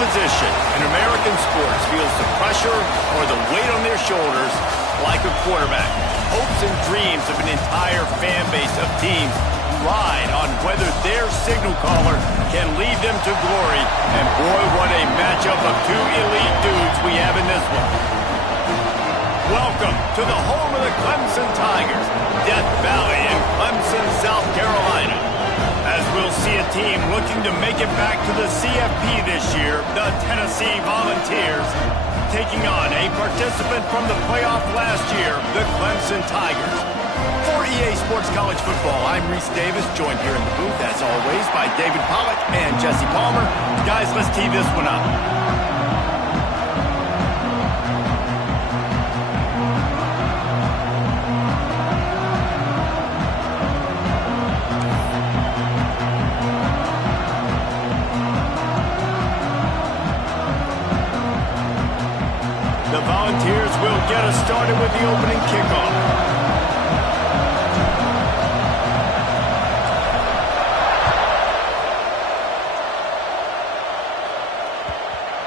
position in American sports feels the pressure or the weight on their shoulders like a quarterback. Hopes and dreams of an entire fan base of teams ride on whether their signal caller can lead them to glory. And boy, what a matchup of two elite dudes we have in this one. Welcome to the home of the Clemson Tigers, Death Valley in Clemson, South Carolina. As we'll see a team looking to make it back to the CFP this year, the Tennessee Volunteers, taking on a participant from the playoff last year, the Clemson Tigers. For EA Sports College Football, I'm Reese Davis, joined here in the booth, as always, by David Pollack and Jesse Palmer. Guys, let's tee this one up. The Volunteers will get us started with the opening kickoff.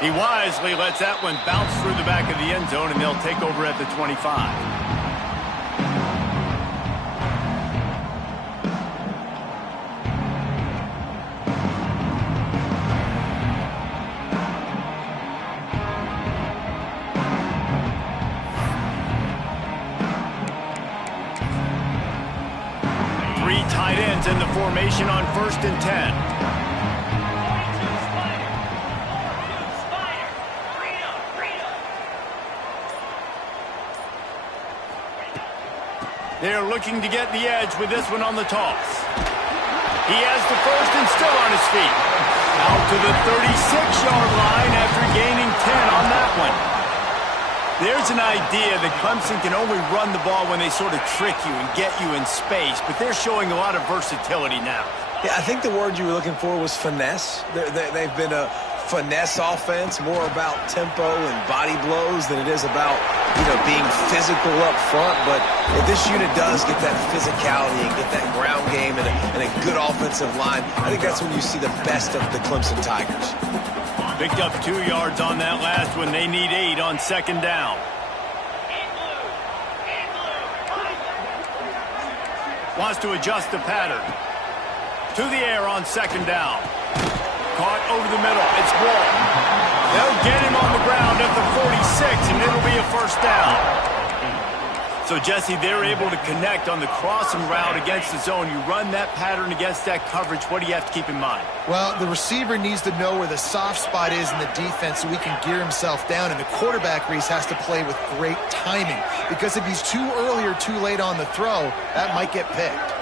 He wisely lets that one bounce through the back of the end zone, and they'll take over at the 25. Three tight ends in the formation on 1st and 10. They're looking to get the edge with this one on the toss. He has the first and still on his feet. Out to the 36-yard line after gaining 10 on that one. There's an idea that Clemson can only run the ball when they sort of trick you and get you in space, but they're showing a lot of versatility now. Yeah, I think the word you were looking for was finesse. They've been a finesse offense, more about tempo and body blows than it is about, being physical up front. But if this unit does get that physicality and get that ground game and a good offensive line, I think that's when you see the best of the Clemson Tigers. Picked up 2 yards on that last one. They need 8 on 2nd down. Wants to adjust the pattern. To the air on 2nd down. Caught over the middle. It's Wall. They'll get him on the ground at the 46, and it'll be a 1st down. So, Jesse, they're able to connect on the crossing route against the zone. You run that pattern against that coverage. What do you have to keep in mind? Well, the receiver needs to know where the soft spot is in the defense so he can gear himself down. And the quarterback, Reese, has to play with great timing. Because if he's too early or too late on the throw, that might get picked.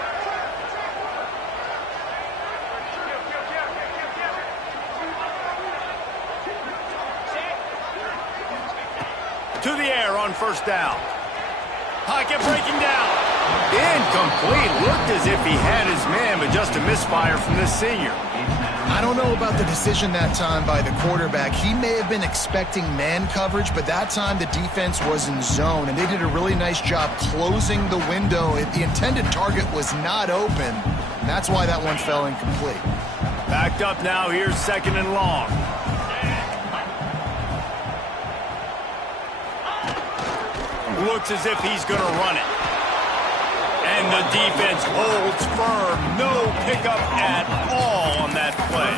To the air on 1st down. Pocket breaking down. Incomplete. Looked as if he had his man, but just a misfire from this senior. I don't know about the decision that time by the quarterback. He may have been expecting man coverage, but that time the defense was in zone, and they did a really nice job closing the window. The intended target was not open. That's why that one fell incomplete. Backed up now. Here's 2nd and long. Looks as if he's going to run it. And the defense holds firm. No pickup at all on that play.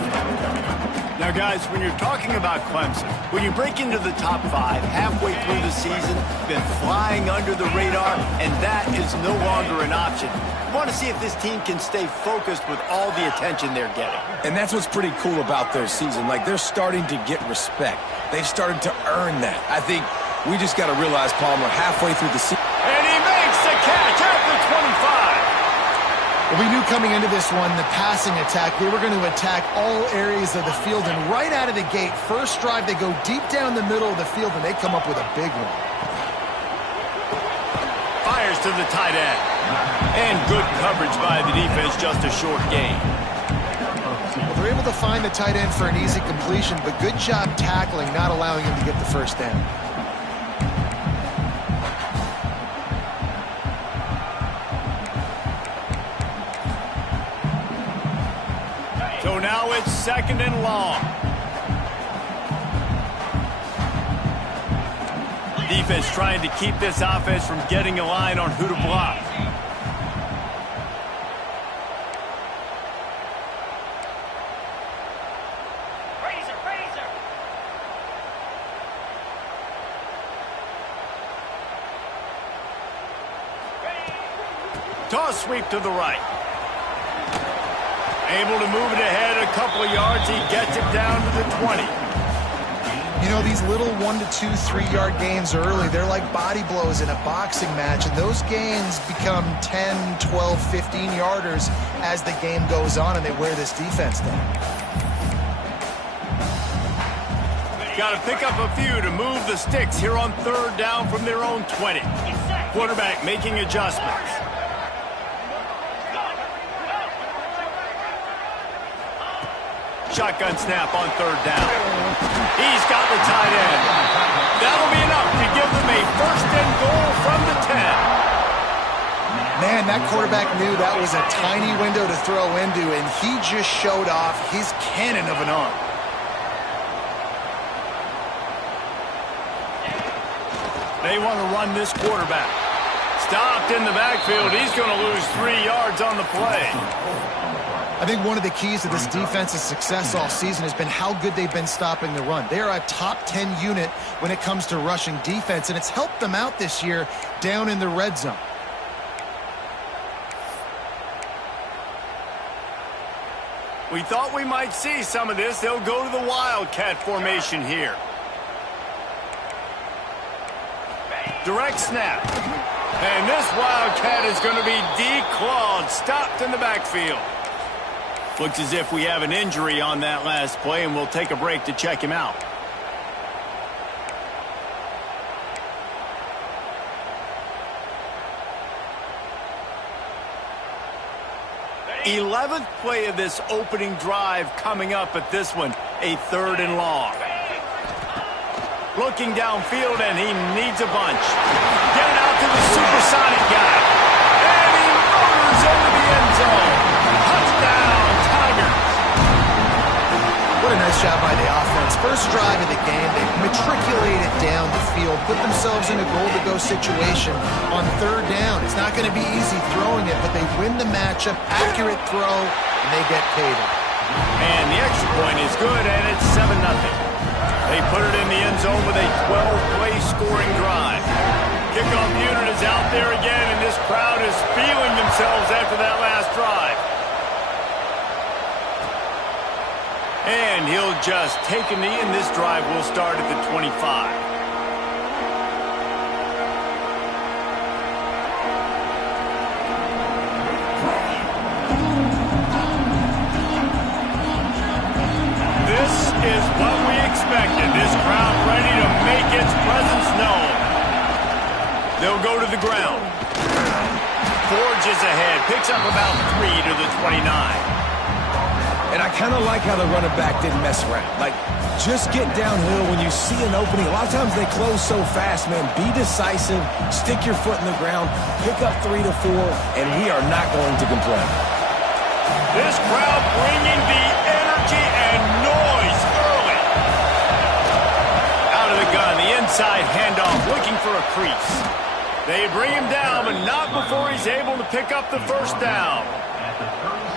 Now, guys, when you're talking about Clemson, when you break into the top 5 halfway through the season, been flying under the radar, and that is no longer an option. You want to see if this team can stay focused with all the attention they're getting. And that's what's pretty cool about their season. Like, they're starting to get respect. They've started to earn that. I think we just got to realize, Palmer, halfway through the season. And he makes the catch at the 25. Well, we knew coming into this one, the passing attack, they were going to attack all areas of the field. And right out of the gate, first drive, they go deep down the middle of the field, and they come up with a big one. Fires to the tight end. And good coverage by the defense, just a short gain. Well, they're able to find the tight end for an easy completion, but good job tackling, not allowing him to get the 1st down. So now it's 2nd and long. defense trying to keep this offense from getting a line on who to block. Toss sweep to the right. Able to move it ahead a couple of yards. He gets it down to the 20. You know, these little 1 to 2, 3-yard gains early, they're like body blows in a boxing match, and those gains become 10, 12, 15-yarders as the game goes on, and they wear this defense down. Got to pick up a few to move the sticks here on 3rd down from their own 20. Quarterback making adjustments. Shotgun snap on 3rd down. He's got the tight end. That'll be enough to give them a 1st and goal from the 10. Man, that quarterback knew that was a tiny window to throw into, and he just showed off his cannon of an arm. They want to run this quarterback. Stopped in the backfield. He's going to lose 3 yards on the play. I think one of the keys to this defense's success all season has been how good they've been stopping the run. They are a top 10 unit when it comes to rushing defense, and it's helped them out this year down in the red zone. We thought we might see some of this. They'll go to the Wildcat formation here. Direct snap. And this Wildcat is going to be declawed, stopped in the backfield. Looks as if we have an injury on that last play, and we'll take a break to check him out. 11th play of this opening drive coming up at this one, a 3rd and long. Looking downfield, and he needs a bunch. Get it out to the supersonic guy. And he motors into the end zone. Touchdown, Tigers. What a nice job by the offense. First drive of the game, they matriculated down the field, put themselves in a goal-to-go situation on 3rd down. It's not going to be easy throwing it, but they win the matchup, accurate throw, and they get paid. And the extra point is good, and it's 7-0. They put it in the end zone with a 12-play scoring drive. Kickoff unit is out there again, and this crowd is feeling themselves after that last drive. And he'll just take a knee, and this drive will start at the 25. This is what we expected. This crowd ready to make its presence known. They'll go to the ground. Forges ahead. Picks up about 3 to the 29. And I kind of like how the running back didn't mess around. Like, just get downhill when you see an opening. A lot of times they close so fast, man. Be decisive. Stick your foot in the ground. Pick up 3 to 4, and we are not going to complain. This crowd bringing the energy and noise early. Out of the gun, the inside handoff, looking for a crease. They bring him down, but not before he's able to pick up the 1st down.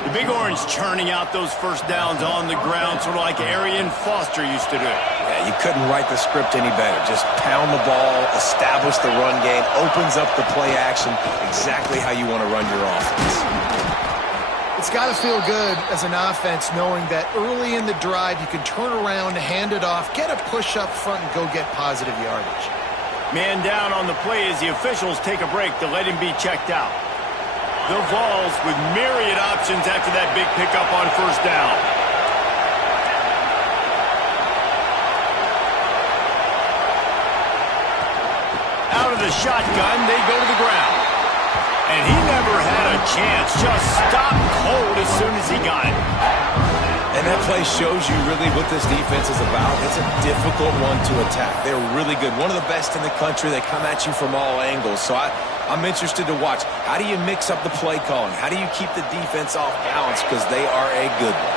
The Big Orange churning out those 1st downs on the ground, sort of like Arian Foster used to do. Yeah, you couldn't write the script any better. Just pound the ball, establish the run game, opens up the play action, exactly how you want to run your offense. It's got to feel good as an offense knowing that early in the drive you can turn around, hand it off, get a push up front, and go get positive yardage. Man down on the play as the officials take a break to let him be checked out. The Vols with myriad options after that big pickup on 1st down. Out of the shotgun, they go to the ground. And he never had a chance, just stopped cold as soon as he got it. And that play shows you really what this defense is about. It's a difficult one to attack. They're really good. One of the best in the country. They come at you from all angles. So I'm interested to watch. How do you mix up the play calling? How do you keep the defense off balance? Because they are a good one.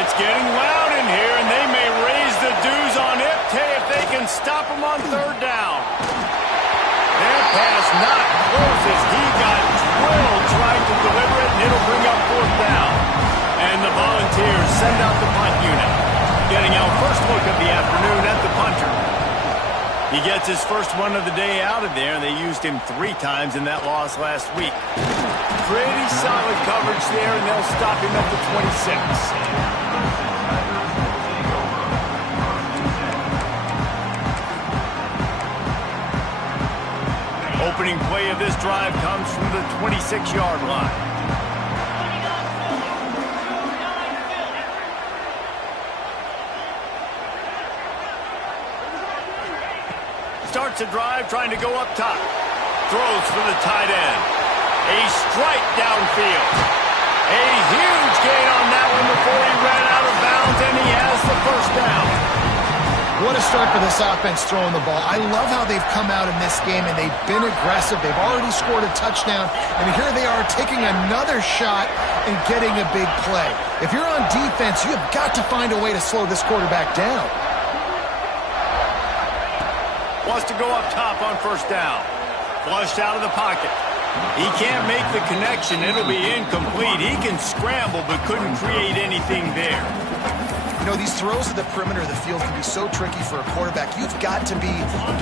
It's getting loud in here, and they may raise the dues on it okay if they can stop him on third down. Their pass not close as he got drilled trying to deliver it, and it'll bring up fourth down. And the Volunteers send out the punt unit. Getting our first look of the afternoon at the punter. He gets his first one of the day out of there, and they used him 3 times in that loss last week. Pretty solid coverage there, and they'll stop him at the 26. Opening play of this drive comes from the 26-yard line. Starts a drive trying to go up top. Throws for the tight end. A strike downfield. A huge gain on that one before he ran out of bounds, and he has the first down. What a start for this offense throwing the ball. I love how they've come out in this game, and they've been aggressive. They've already scored a touchdown, and here they are taking another shot and getting a big play. If you're on defense, you've got to find a way to slow this quarterback down. Wants to go up top on first down. Flushed out of the pocket. He can't make the connection. It'll be incomplete. He can scramble but couldn't create anything there. You know, these throws to the perimeter of the field can be so tricky for a quarterback. You've got to be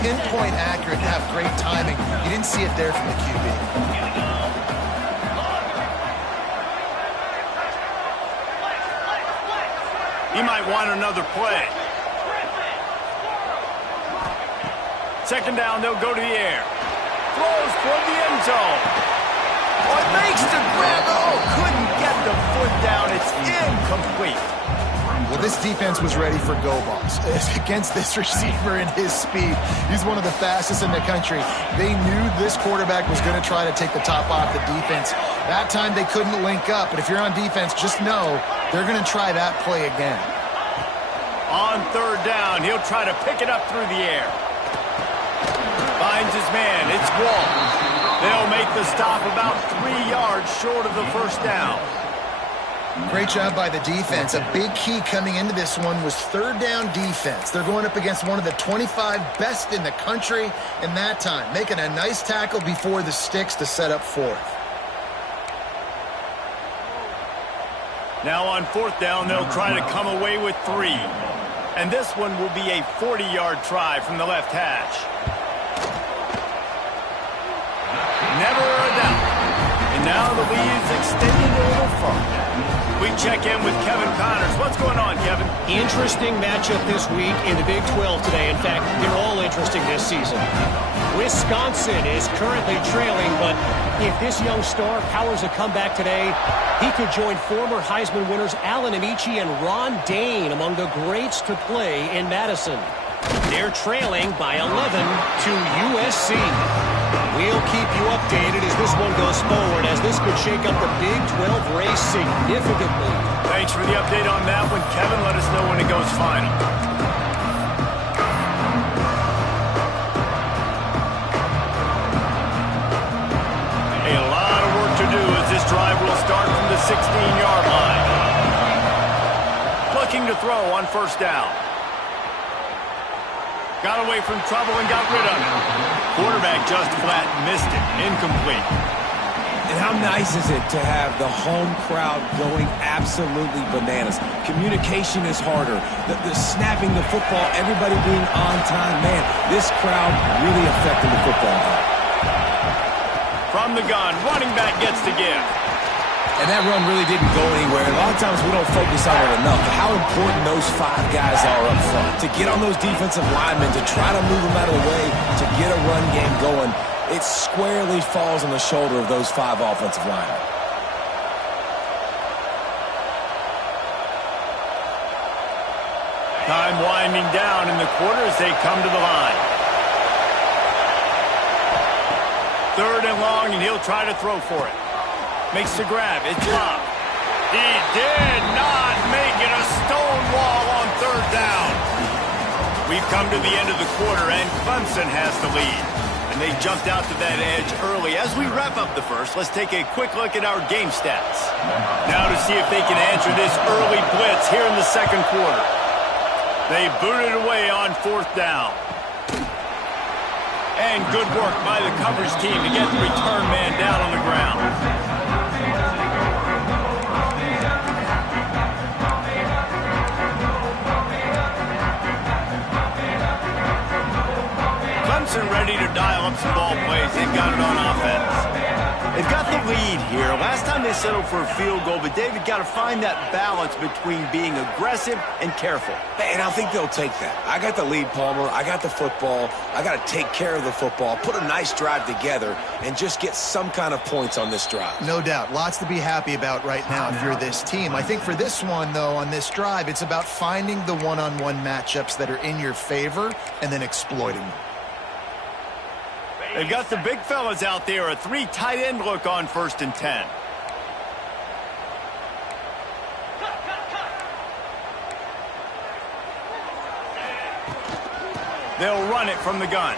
pinpoint accurate and have great timing. You didn't see it there from the QB. He might want another play. Second down, they'll go to the air. Throws for the end zone. Oh, it makes the grab. Oh, couldn't get the foot down. It's incomplete. Well, this defense was ready for go balls. Against this receiver and his speed, he's one of the fastest in the country. They knew this quarterback was going to try to take the top off the defense. That time they couldn't link up, but if you're on defense, just know they're going to try that play again. On third down, he'll try to pick it up through the air. Finds his man. It's Wall. They'll make the stop about 3 yards short of the first down. Great job by the defense. A big key coming into this one was third down defense. They're going up against one of the 25 best in the country in that time, making a nice tackle before the sticks to set up fourth. Now on fourth down, they'll try to come away with 3. And this one will be a 40-yard try from the left hash. Never a doubt. And now the lead's extending a little further. We check in with Kevin Connors. What's going on, Kevin? Interesting matchup this week in the Big 12 today. In fact, they're all interesting this season. Wisconsin is currently trailing, but if this young star powers a comeback today, he could join former Heisman winners Allen Amici and Ron Dayne among the greats to play in Madison. They're trailing by 11 to USC. We'll keep you updated as this one goes forward, as this could shake up the Big 12 race significantly. Thanks for the update on that one, Kevin. Let us know when it goes final. A lot of work to do as this drive will start from the 16-yard line. Looking to throw on first down. Got away from trouble and got rid of it. Quarterback just flat missed it. Incomplete. And how nice is it to have the home crowd going absolutely bananas? Communication is harder. The snapping the football, everybody being on time. Man, this crowd really affecting the football game. From the gun, running back gets to give. And that run really didn't go anywhere. A lot of times we don't focus on it enough. How important those 5 guys are up front. To get on those defensive linemen, to try to move them out of the way, to get a run game going, it squarely falls on the shoulder of those 5 offensive linemen. Time winding down in the quarter as they come to the line. Third and long, and he'll try to throw for it. Makes the grab. It's Bob. He did not make it a stone wall on third down. We've come to the end of the quarter, and Clemson has the lead. And they jumped out to that edge early. As we wrap up the first, let's take a quick look at our game stats. Now to see if they can answer this early blitz here in the second quarter. They booted away on 4th down. And good work by the coverage team to get the return man down on the ground. Clemson ready to dial up some ball plays. They've got it on offense. They've got the lead here. Last time they settled for a field goal, but David got to find that balance between being aggressive and careful. And I think they'll take that. I got the lead, Palmer. I got the football. I got to take care of the football, put a nice drive together, and just get some kind of points on this drive. No doubt. Lots to be happy about right now if you're this team. I think for this one, though, on this drive, it's about finding the one-on-one matchups that are in your favor and then exploiting them. They've got the big fellas out there. A 3 tight end look on 1st and 10. They'll run it from the gun.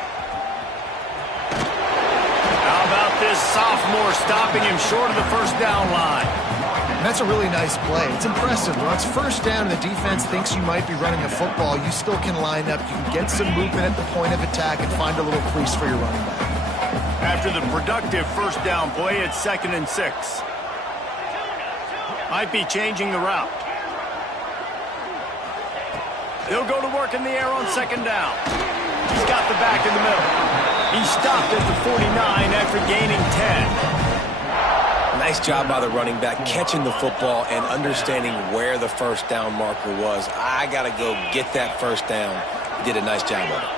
How about this sophomore stopping him short of the 1st down line? And that's a really nice play. It's impressive. When it's 1st down and the defense thinks you might be running a football, you still can line up. You can get some movement at the point of attack and find a little crease for your running back. After the productive 1st down play, it's 2nd and 6. Might be changing the route. He'll go to work in the air on 2nd down. He's got the back in the middle. He stopped at the 49 after gaining 10. Nice job by the running back catching the football and understanding where the 1st down marker was. I got to go get that 1st down. He did a nice job of it.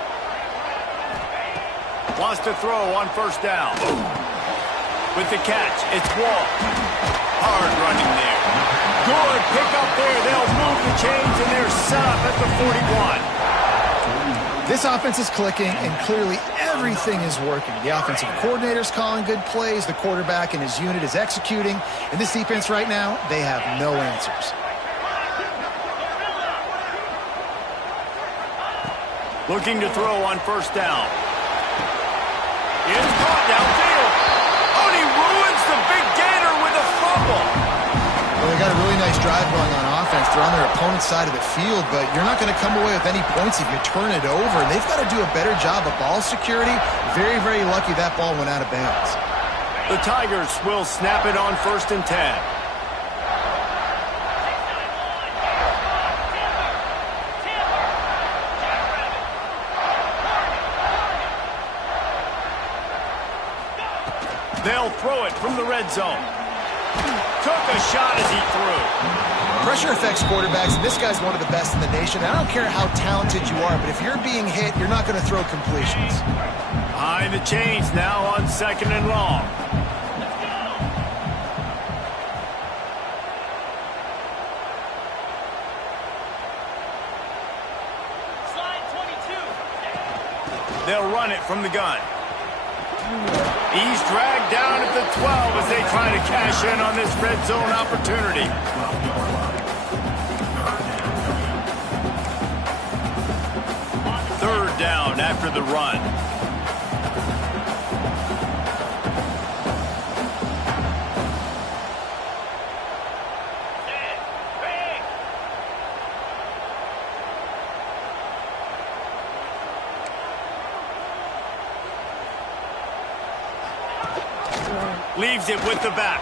Wants to throw on 1st down. With the catch, it's Wall. Hard running there. Good pick up there. They'll move the chains, and they're set up at the 41. This offense is clicking, and clearly everything is working. The offensive coordinator's calling good plays. The quarterback and his unit is executing. And this defense right now, they have no answers. Looking to throw on 1st down. It's caught downfield. Oh, and he ruins the big gator with a fumble. Well, they got a really nice drive going on offense. They're on their opponent's side of the field, but you're not going to come away with any points if you turn it over. And they've got to do a better job of ball security. Very, very lucky that ball went out of bounds. The Tigers will snap it on 1st and 10. They'll throw it from the red zone. Took a shot as he threw. Pressure affects quarterbacks, and this guy's one of the best in the nation. I don't care how talented you are, but if you're being hit, you're not going to throw completions. Behind the chains now on 2nd and long. Slide 22. They'll run it from the gun. He's dragged down at the 12 as they try to cash in on this red zone opportunity. Third down after the run. Leaves it with the back.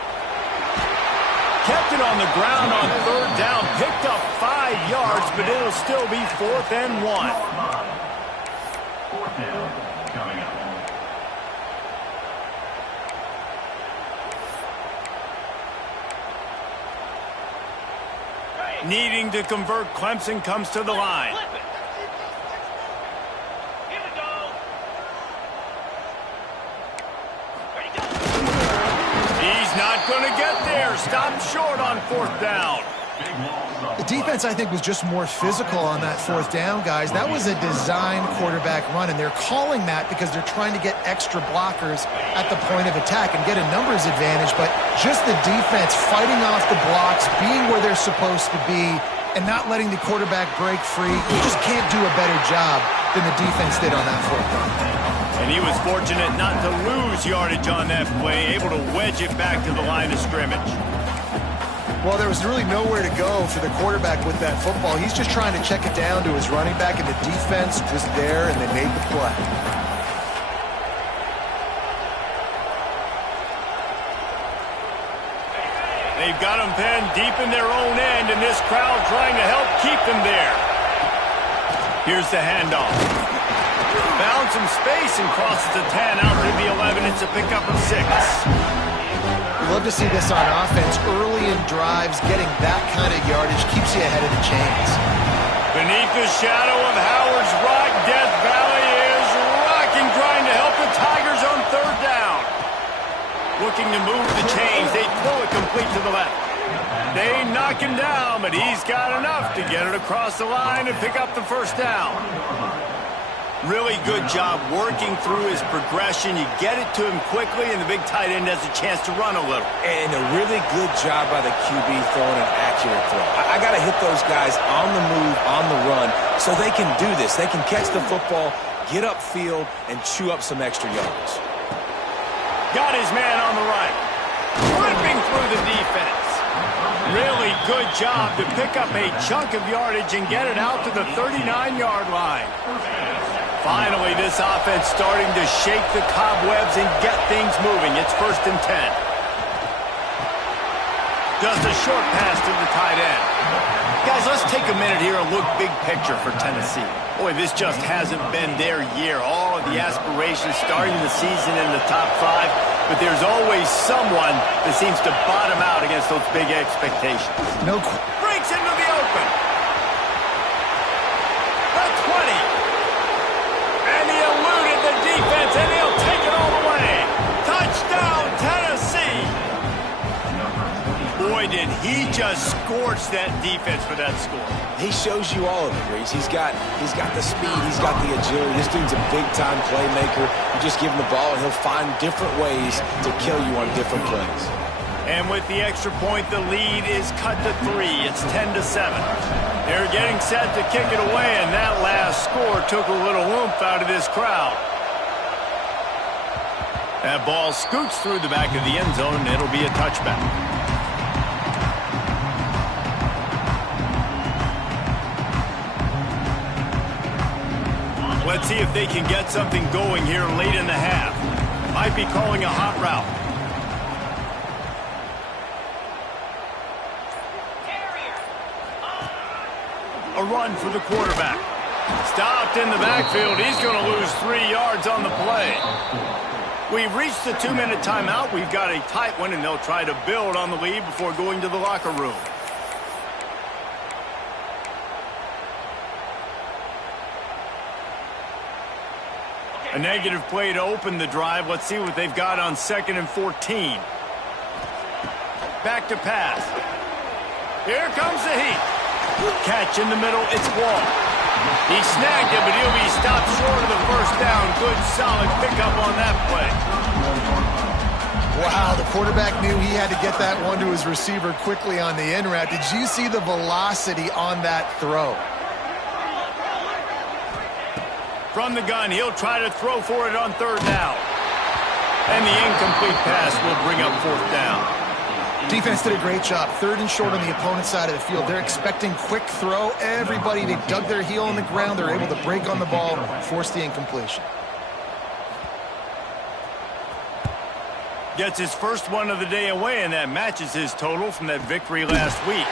Kept it on the ground on 3rd down. Picked up 5 yards, but it'll still be 4th and 1. 4th down coming up. Needing to convert, Clemson comes to the line. Going to get there. Stopped short on 4th down. The defense, I think, was just more physical on that 4th down, guys. That was a designed quarterback run, and they're calling that because they're trying to get extra blockers at the point of attack and get a numbers advantage. But just the defense fighting off the blocks, being where they're supposed to be, and not letting the quarterback break free. You just can't do a better job than the defense did on that 4th down. And he was fortunate not to lose yardage on that play, able to wedge it back to the line of scrimmage. Well, there was really nowhere to go for the quarterback with that football. He's just trying to check it down to his running back, and the defense was there, and they made the play. They've got him pinned deep in their own end, and this crowd trying to help keep them there. Here's the handoff. Found some space and crosses the 10 out to the 11. It's a pickup of 6. We love to see this on offense. Early in drives, getting that kind of yardage keeps you ahead of the chains. Beneath the shadow of Howard's Rock, Death Valley is rocking, trying to help the Tigers on 3rd down. Looking to move the chains. They throw it complete to the left. They knock him down, but he's got enough to get it across the line and pick up the 1st down. Really good job working through his progression. You get it to him quickly, and the big tight end has a chance to run a little. And a really good job by the QB throwing an accurate throw. I got to hit those guys on the move, on the run, so they can do this. They can catch the football, get upfield, and chew up some extra yards. Got his man on the right. Ripping through the defense. Really good job to pick up a chunk of yardage and get it out to the 39-yard line. Finally, this offense starting to shake the cobwebs and get things moving. It's 1st and 10. Just a short pass to the tight end. Guys, let's take a minute here and look big picture for Tennessee. Boy, this just hasn't been their year. All of the aspirations starting the season in the top 5, but there's always someone that seems to bottom out against those big expectations. Breaks into the open. The 20. And he eluded the defense, and he'll take it all the way. Touchdown, Tennessee. Boy, did he just scorch that defense for that score. He shows you all of it, Reese. He's got the speed, he's got the agility. This dude's a big-time playmaker. You just give him the ball, and he'll find different ways to kill you on different plays. And with the extra point, the lead is cut to 3. It's 10-7. They're getting set to kick it away, and that last score took a little oomph out of this crowd. That ball scoots through the back of the end zone, and it'll be a touchback. Let's see if they can get something going here late in the half. Might be calling a hot route. A run for the quarterback. Stopped in the backfield. He's going to lose 3 yards on the play. We've reached the 2-minute timeout. We've got a tight one, and they'll try to build on the lead before going to the locker room. A negative play to open the drive. Let's see what they've got on 2nd and 14. Back to pass. Here comes the heat. Catch in the middle. It's Wall. He snagged it, but he'll be stopped short of the 1st down. Good, solid pickup on that play. Wow, the quarterback knew he had to get that one to his receiver quickly on the in route. Did you see the velocity on that throw? From the gun, he'll try to throw for it on 3rd down. And the incomplete pass will bring up 4th down. Defense did a great job. 3rd and short on the opponent's side of the field. They're expecting quick throw. Everybody, they dug their heel in the ground. They're able to break on the ball, force the incompletion. Gets his first one of the day away, and that matches his total from that victory last week.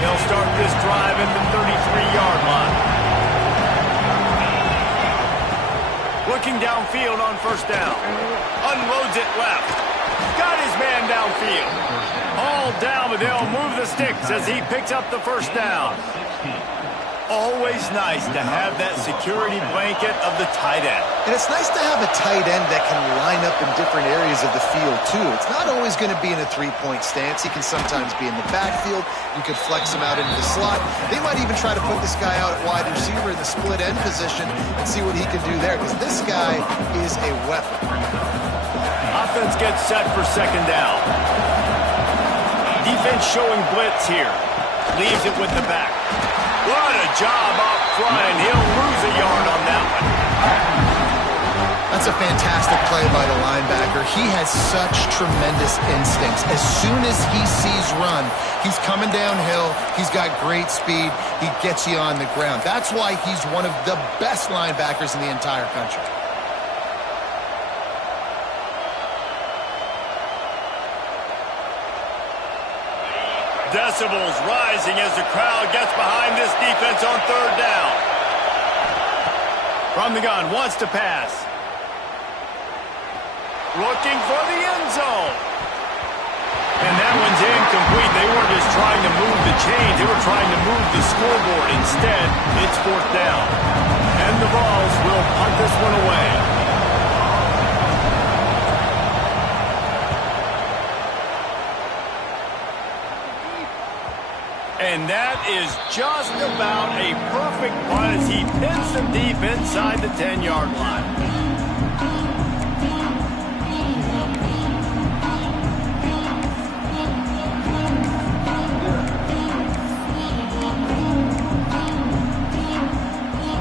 They'll start this drive at the 33-yard line. Looking downfield on 1st down. Unloads it left. Got his man downfield. All down, but they'll move the sticks as he picks up the 1st down. Always nice to have that security blanket of the tight end. And it's nice to have a tight end that can line up in different areas of the field, too. It's not always going to be in a 3-point stance. He can sometimes be in the backfield. You could flex him out into the slot. They might even try to put this guy out at wide receiver in the split end position and see what he can do there, because this guy is a weapon. Offense gets set for 2nd down. Defense showing blitz here. leaves it with the back. What a job up front, and he'll lose a yard on that one. That's a fantastic play by the linebacker. He has such tremendous instincts. As soon as he sees run, he's coming downhill. He's got great speed. He gets you on the ground. That's why he's one of the best linebackers in the entire country. Decibels rising as the crowd gets behind this defense on third down. From the gun, wants to pass. Looking for the end zone. And that one's incomplete. They weren't just trying to move the chains. They were trying to move the scoreboard. Instead, it's fourth down. And the Vols will punt this one away. And that is just about a perfect punt as he pins them deep inside the 10-yard line.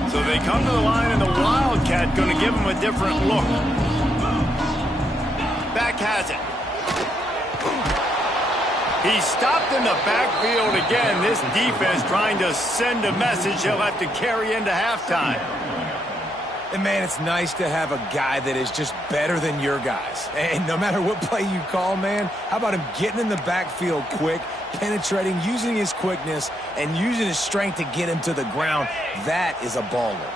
So they come to the line, and the Wildcat going to give them a different look. Back has it. He stopped in the backfield again. This defense trying to send a message he'll have to carry into halftime. And, man, it's nice to have a guy that is just better than your guys. And no matter what play you call, man, how about him getting in the backfield quick, penetrating, using his quickness, and using his strength to get him to the ground? That is a baller.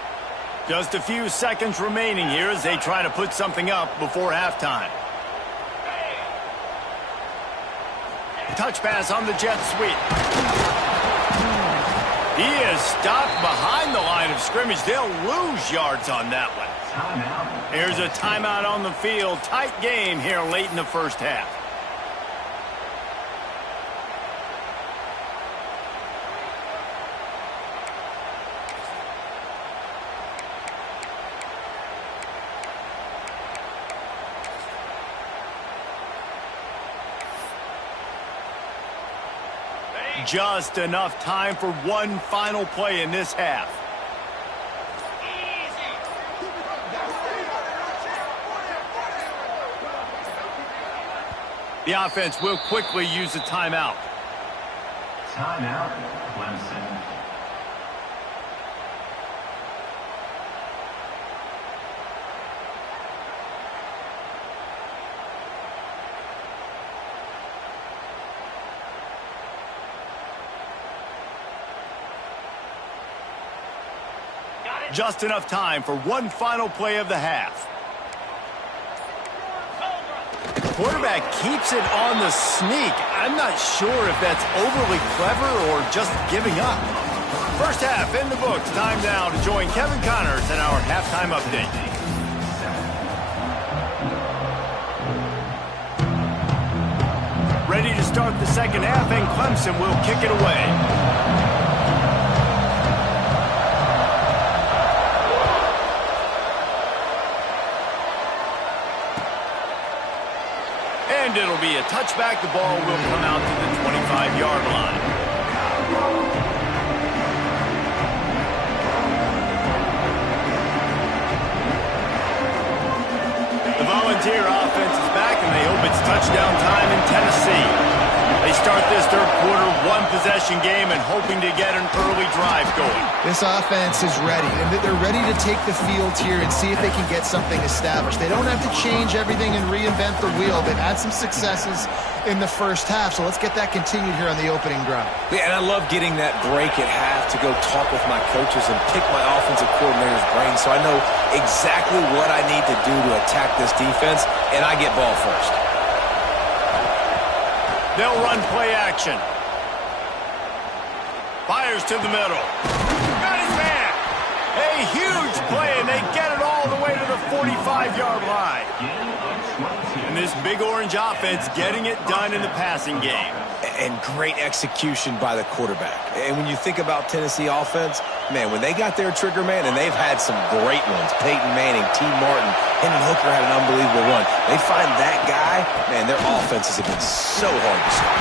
Just a few seconds remaining here as they try to put something up before halftime. Touch pass on the jet sweep. He is stopped behind the line of scrimmage. They'll lose yards on that one. Here's a timeout on the field. Tight game here late in the first half. Just enough time for one final play in this half. The offense will quickly use a timeout. Timeout, Clemson. Just enough time for one final play of the half. The quarterback keeps it on the sneak. I'm not sure if that's overly clever or just giving up. First half in the books. Time now to join Kevin Connors in our halftime update. Ready to start the second half, and Clemson will kick it away. And it'll be a touchback. The ball will come out to the 25-yard line. The Volunteer offense is back, and they hope it's touchdown time in Tennessee. They start this third quarter one-possession game and hoping to get an early drive going. This offense is ready, and they're ready to take the field here and see if they can get something established. They don't have to change everything and reinvent the wheel. They've had some successes in the first half, so let's get that continued here on the opening drive. Yeah, and I love getting that break at half to go talk with my coaches and pick my offensive coordinator's brain so I know exactly what I need to do to attack this defense, and I get ball first. They'll run play action. Fires to the middle. Got his man. A huge play, and they get it all the way to the 45-yard line. And this Big Orange offense getting it done in the passing game. And great execution by the quarterback. And when you think about Tennessee offense, man, when they got their trigger man, and they've had some great ones, Peyton Manning, T. Martin, Hendon Hooker had an unbelievable run. They find that guy, man, their offenses have been so hard to stop.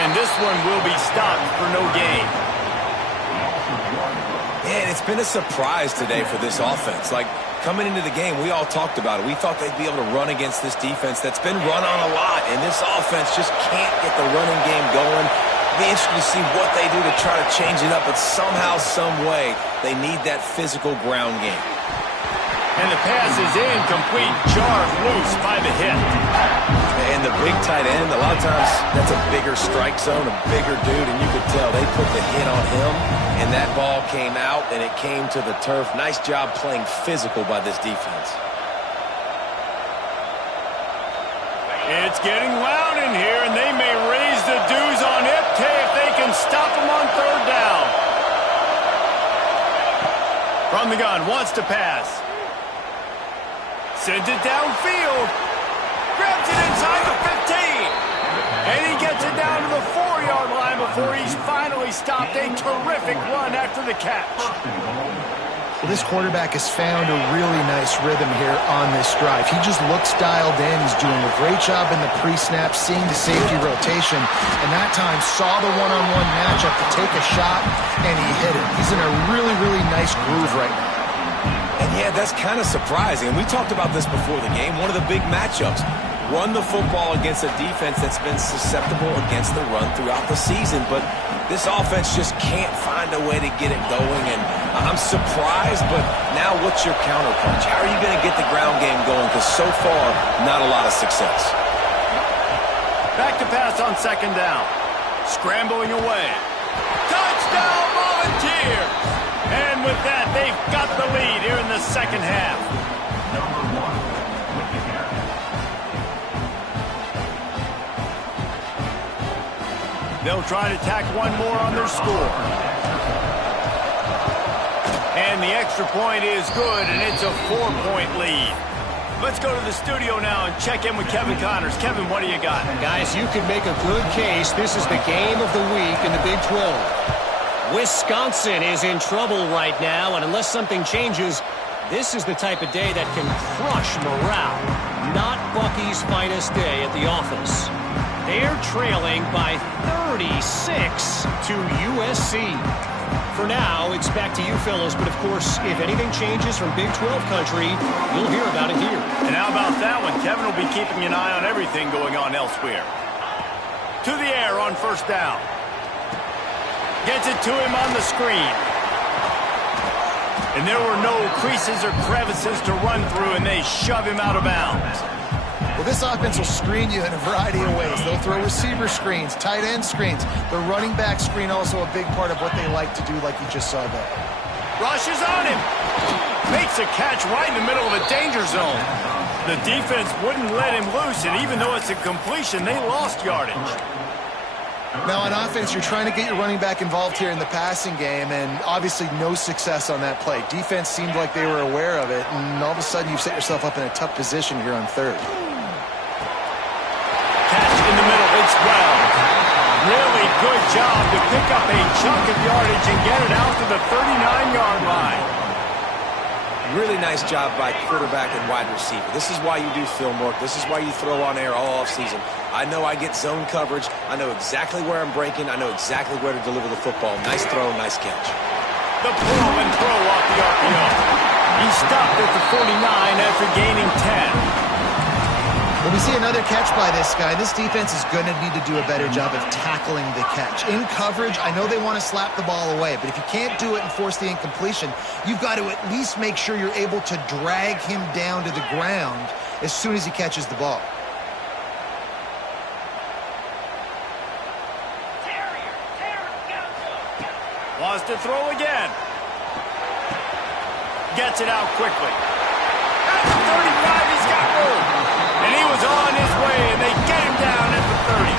And this one will be stopped for no gain. Man, it's been a surprise today for this offense. Like, coming into the game, we all talked about it. We thought they'd be able to run against this defense that's been run on a lot, and this offense just can't get the running game going. It'll be interesting to see what they do to try to change it up, but somehow, some way, they need that physical ground game. And the pass is incomplete, jarred loose by the hit. And the big tight end, a lot of times that's a bigger strike zone, a bigger dude, and you could tell they put the hit on him, and that ball came out, and it came to the turf. Nice job playing physical by this defense. It's getting loud in here, and they may raise the dues on Ipte if they can stop him on third down. From the gun, wants to pass. Sends it downfield. Grabs it inside the 15. And he gets it down to the 4-yard line before he's finally stopped. A terrific run after the catch. Well, this quarterback has found a really nice rhythm here on this drive. He just looks dialed in. He's doing a great job in the pre-snap, seeing the safety rotation, and that time saw the one-on-one matchup to take a shot, and he hit it. He's in a really, really nice groove right now. And yeah, that's kind of surprising. And we talked about this before the game. One of the big matchups. Run the football against a defense that's been susceptible against the run throughout the season. But this offense just can't find a way to get it going. And I'm surprised, but now what's your counterpunch? How are you going to get the ground game going? Because so far, not a lot of success. Back to pass on second down. Scrambling away. Touchdown, Volunteers! And with that, they've got the lead here in the second half. Number 1 with the carry. They'll try to tack one more on their score. And the extra point is good, and it's a 4-point lead. Let's go to the studio now and check in with Kevin Connors. Kevin, what do you got? Guys, you could make a good case. This is the game of the week in the Big 12. Wisconsin is in trouble right now, and unless something changes, this is the type of day that can crush morale. Not Bucky's finest day at the office. They're trailing by 36 to USC. For now, it's back to you fellows, but of course, if anything changes from Big 12 country, you'll hear about it here. And how about that one? Kevin will be keeping an eye on everything going on elsewhere. To the air on first down. Gets it to him on the screen. And there were no creases or crevices to run through, and they shove him out of bounds. Well, this offense will screen you in a variety of ways. They'll throw receiver screens, tight end screens. The running back screen also a big part of what they like to do, like you just saw there. Rushes on him. Makes a catch right in the middle of a danger zone. The defense wouldn't let him loose, and even though it's a completion, they lost yardage. Now, on offense, you're trying to get your running back involved here in the passing game, and obviously no success on that play. Defense seemed like they were aware of it, and all of a sudden you've set yourself up in a tough position here on third. Catch in the middle. It's well. Really good job to pick up a chunk of yardage and get it out to the 39-yard line. Really nice job by quarterback and wide receiver. This is why you do film work. This is why you throw on air all offseason. I know I get zone coverage. I know exactly where I'm breaking. I know exactly where to deliver the football. Nice throw, nice catch. The pull and throw off the RPO. He stopped at the 49 after gaining 10. When we see another catch by this guy, this defense is going to need to do a better job of tackling the catch. In coverage, I know they want to slap the ball away, but if you can't do it and force the incompletion, you've got to at least make sure you're able to drag him down to the ground as soon as he catches the ball. Wants to throw again. Gets it out quickly. At the 35, he's got room. And he was on his way, and they get him down at the 30.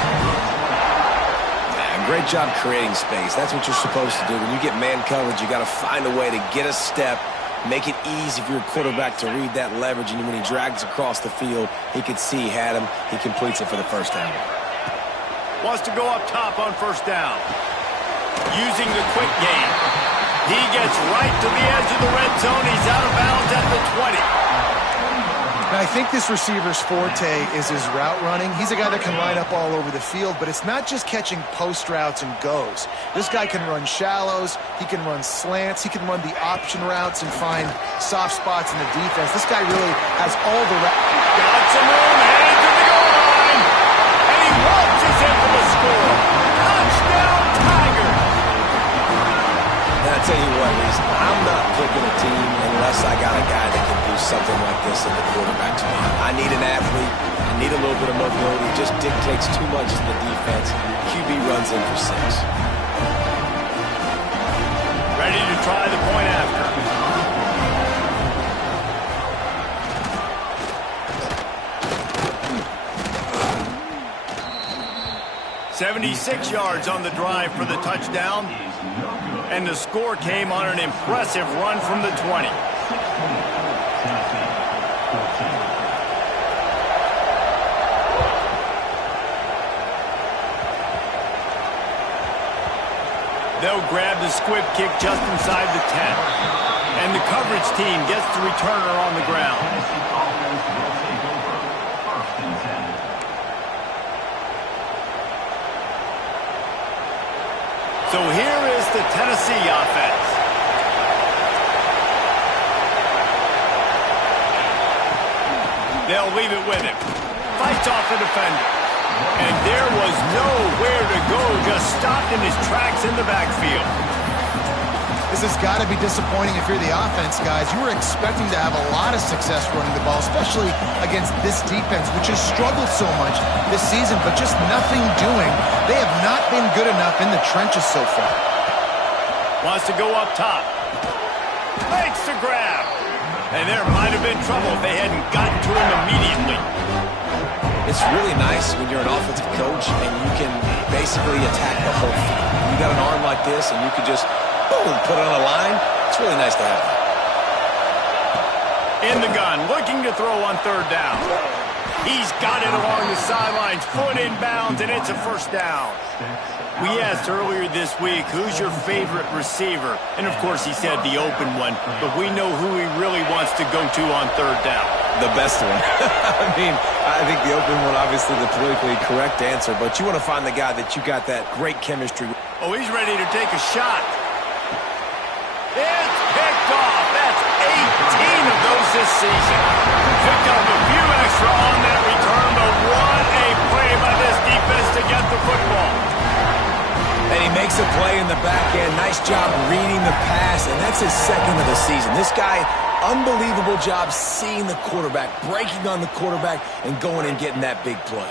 Man, great job creating space. That's what you're supposed to do. When you get man coverage, you got to find a way to get a step, make it easy for your quarterback to read that leverage, and when he drags across the field, he could see he had him. He completes it for the first down. Wants to go up top on first down. Using the quick game. He gets right to the edge of the red zone. He's out of bounds at the 20. And I think this receiver's forte is his route running. He's a guy that can line up all over the field, but it's not just catching post routes and goes. This guy can run shallows, he can run slants, he can run the option routes and find soft spots in the defense. This guy really has all the got some room, headed to the goal line, and he waltzes in for the score. Touchdown, Tigers! And I tell you what, Reese, I'm not picking a team unless I got a guy that can do something like this in the quarterback spot. I need an athlete. I need a little bit of mobility. It just dictates too much to the defense. QB runs in for 6. Ready to try the point after. 76 yards on the drive for the touchdown. And the score came on an impressive run from the 20. They'll grab the squib kick just inside the 10. And the coverage team gets the returner on the ground. So here is the Tennessee offense. They'll leave it with him. Fights off the defender. And there was nowhere to go, just stopped in his tracks in the backfield. This has got to be disappointing if you're the offense, guys. You were expecting to have a lot of success running the ball, especially against this defense, which has struggled so much this season, but just nothing doing. They have not been good enough in the trenches so far. Wants to go up top. Makes the grab. And there might have been trouble if they hadn't gotten to him immediately. It's really nice when you're an offensive coach and you can basically attack the whole field. You got an arm like this and you can just, boom, put it on a line. It's really nice to have that. In the gun, looking to throw on third down. He's got it along the sidelines, foot in bounds, and it's a first down. We asked earlier this week, who's your favorite receiver? And, of course, he said the open one, but we know who he really wants to go to on third down. The best one. I mean, I think the open one, obviously the politically correct answer, but you want to find the guy that you got that great chemistry with. Oh, he's ready to take a shot. It's picked off. That's 18 of those this season. Picked up a few extra on that return, but what a play by this defense to get the football. And he makes a play in the back end. Nice job reading the pass, and that's his second of the season. This guy, unbelievable job seeing the quarterback, breaking on the quarterback, and going and getting that big play.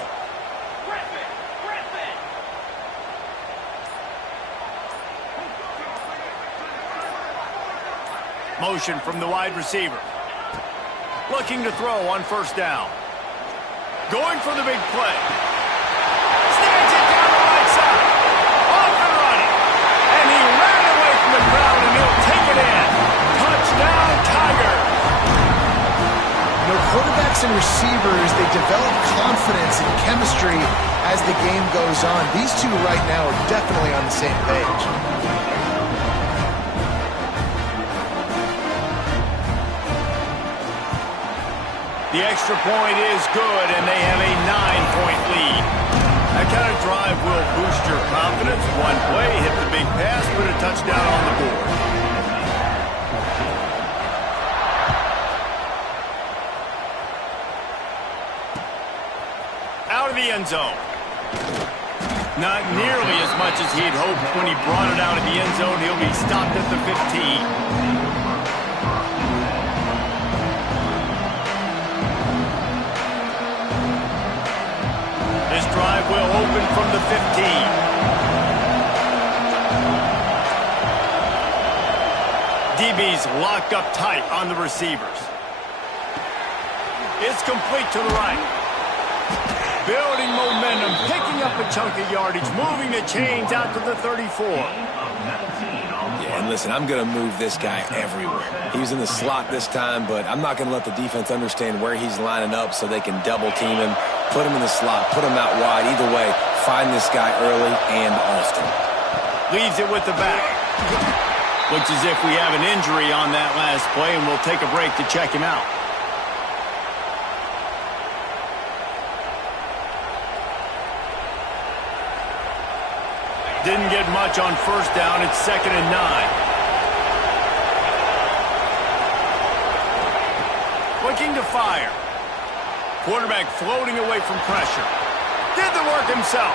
Motion from the wide receiver. Looking to throw on first down. Going for the big play. Snags it down the right side. Off and running. And he ran away from the crowd, and he'll take it in. Touchdown, Tiger. You know, quarterbacks and receivers, they develop confidence and chemistry as the game goes on. These two right now are definitely on the same page. The extra point is good, and they have a 9-point lead. That kind of drive will boost your confidence. One play, hit the big pass, put a touchdown on the board. Out of the end zone. Not nearly as much as he had hoped when he brought it out of the end zone. He'll be stopped at the 15. This drive will open from the 15. DB's locked up tight on the receivers. It's complete to the right. Building momentum, picking up a chunk of yardage, moving the chains out to the 34. Yeah, and listen, I'm going to move this guy everywhere. He was in the slot this time, but I'm not going to let the defense understand where he's lining up so they can double team him, put him in the slot, put him out wide. Either way, find this guy early and often. Leaves it with the back. Looks as if we have an injury on that last play, and we'll take a break to check him out. Didn't get much on first down. It's 2nd and 9. Looking to fire. Quarterback floating away from pressure. Did the work himself.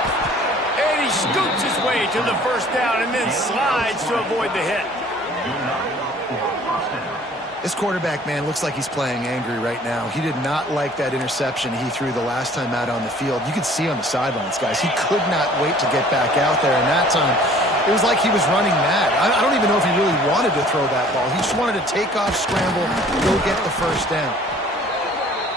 And he scoots his way to the first down and then slides to avoid the hit. This quarterback, man, looks like he's playing angry right now. He did not like that interception he threw the last time out on the field. You could see on the sidelines, guys. He could not wait to get back out there, and that time it was like he was running mad. I don't even know if he really wanted to throw that ball. He just wanted to take off, scramble, go get the first down.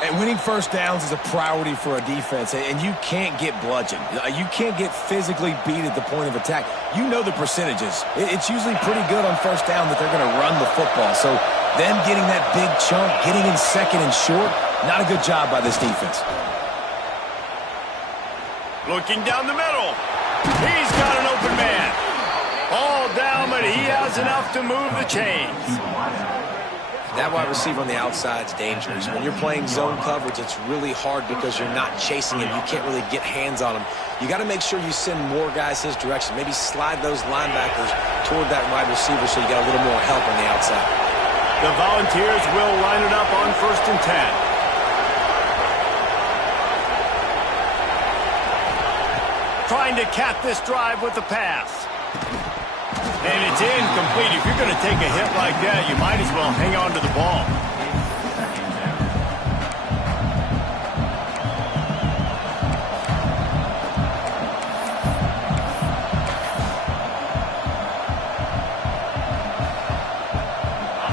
And winning first downs is a priority for a defense, and you can't get bludgeoned. You can't get physically beat at the point of attack. You know the percentages. It's usually pretty good on first down that they're going to run the football. So them getting that big chunk, getting in second and short, not a good job by this defense. Looking down the middle. He's got an open man. All down, but he has enough to move the chains. That wide receiver on the outside is dangerous. When you're playing zone coverage, it's really hard because you're not chasing him. You can't really get hands on him. You got to make sure you send more guys his direction. Maybe slide those linebackers toward that wide receiver so you got a little more help on the outside. The Volunteers will line it up on 1st and 10. Trying to cap this drive with the pass. And it's incomplete. If you're going to take a hit like that, you might as well hang on to the ball.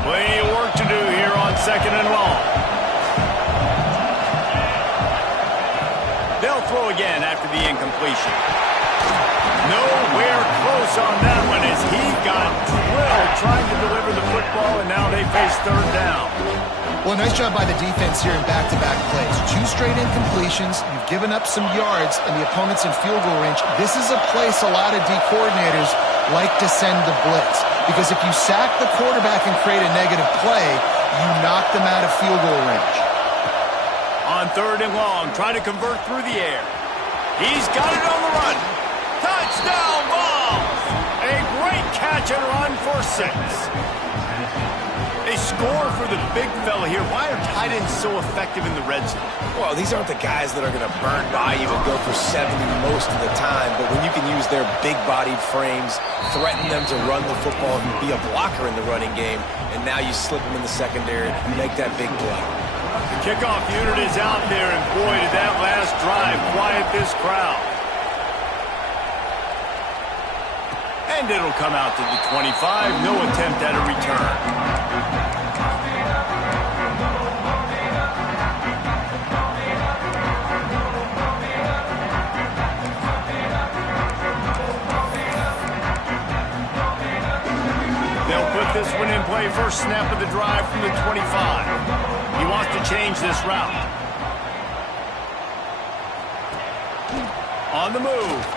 Plenty of work to do here on 2nd and long. They'll throw again after the incompletion. Nowhere close on that one as he got drilled trying to deliver the football, and now they face 3rd down. Well, nice job by the defense here in back-to-back plays. 2 straight incompletions. You've given up some yards, and the opponent's in field goal range. This is a place a lot of D coordinators like to send the blitz, because if you sack the quarterback and create a negative play, you knock them out of field goal range. On 3rd and long, trying to convert through the air. He's got it on the run. Touchdown ball! A great catch and run for 6. They score for the big fella here. Why are tight ends so effective in the red zone? Well, these aren't the guys that are going to burn by you and go for 70 most of the time, but when you can use their big-bodied frames, threaten them to run the football and be a blocker in the running game, and now you slip them in the secondary and make that big play. The kickoff unit is out there, and boy, did that last drive quiet this crowd. And it'll come out to the 25. No attempt at a return. They'll put this one in play. First snap of the drive from the 25. He wants to change this route. On the move.